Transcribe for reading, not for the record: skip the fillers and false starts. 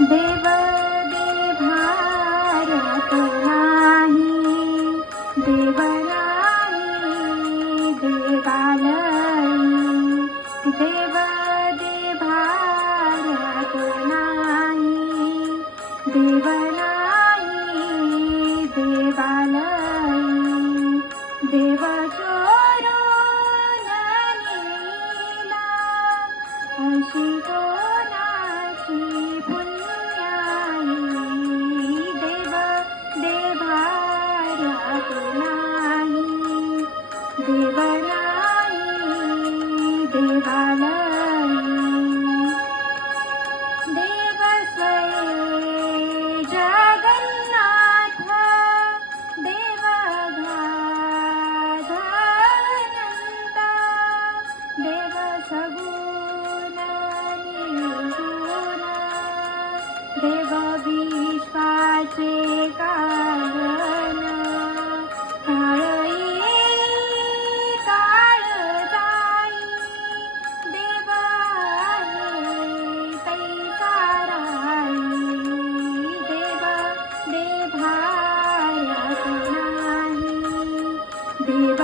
देव देभारत नाही, देव नाही देवालयी, देव देभारत नाही, देव नाही देवालयी, देव चोरून नेला अशी कोणाची पुण्याई, देव देभारत नाही, देव नाही देवालयी, देव स्वये जगन्नाथ, देव गाधानंता, देव सगुण निर्गुण, देव विश्वाचे कारण, काळ येई काळ जाई, देव आहे तैसा राई, देव देभारत नाही, देव